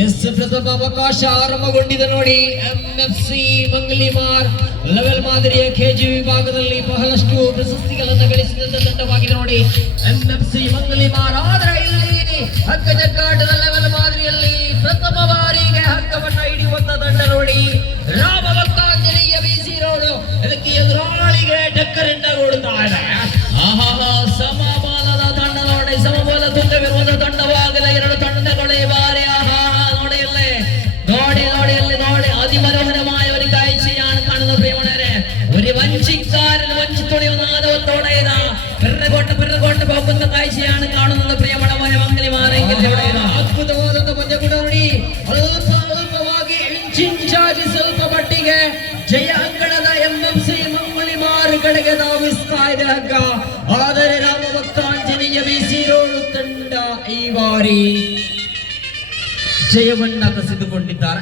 S ಪ್ರಥಮ ಅವಕಾಶ ಆರಂಭಗೊಂಡಿದೆ ನೋಡಿ. MFC ಮಂಗಲಿಮಾರ್ ಲೆವೆಲ್ ಮಾದರಿಯ ಕೆಜಿ ವಿಭಾಗದಲ್ಲಿ ಬಹಳಷ್ಟು ಪ್ರಶಸ್ತಿಗಳನ್ನು ಗಳಿಸಿದಂತ ತಂಡವಾಗಿದೆ ನೋಡಿ MFC ಮಂಗಲಿಮಾರ್. ಆದರೆ ಇಲ್ಲಿ ಹಗ್ಗ ಜಗ್ಗಾಟದ ಲೆವೆಲ್ ಮಾದರಿಯಲ್ಲಿ ಪ್ರಥಮ ಬಾರಿಗೆ ಹಗ್ಗವನ್ನ ಹಿಡಿಯುವಂತ ತಂಡ ನೋಡಿ ರಾಮ ಭಕ್ತಾಂಜನೇಯ ಬಿಸಿ ರೋಡು. ಇದಕ್ಕೆ ಎದುರಾಳಿಗೆ ಟಕ್ಕರಿಂದ ಓಡುತ್ತಾ ಇದೆ. ಸಮಬಾಲದ ತಂಡ ನೋಡಿ, ಸಮಬಾಲ ತುಂಗವಿರುವಂತಹ ತಂಡವಾಗದ ಎರಡು ತಂಡಗಳೇ ಬಾರಿ അതിമനോഹരമായ കാഴ്ചയാണ് കാണുന്നത് പ്രിയമുള്ളവരെ. ഒരു വഞ്ചിക്കാരൻ വഞ്ചി തുണിയുന്നതോടെയ പിറകോട്ട് പോകുന്ന കാഴ്ചയാണ് കാണുന്നത് പ്രിയമുള്ളവരെ. മംഗലിമാരെങ്കിൽ ಅದ್ಭುತವಾದಂತ ಪಂದ್ಯಕೂಟ ನೋಡಿ. ಅಲ್ಪವಾಗಿ ಇಂಚಿಂಚಾಗಿ ಸ್ವಲ್ಪ ಮಟ್ಟಿಗೆ ಜಯ ಅಂಕಣದ MFC ಮಂಗಲಿಮಾರ್ ಕಡೆಗೆ ಧಾವಿಸ್ತಾ ಇದೆ ಹಗ್ಗ. ಆದರೆ ರಾಮ ಭಕ್ತಾಂಜನೇಯ ಬಿಸಿ ರೋಡು ತಂಡ ಈ ಬಾರಿ ಜಯವನ್ನ ಕಸಿದುಕೊಂಡಿದ್ದಾರೆ.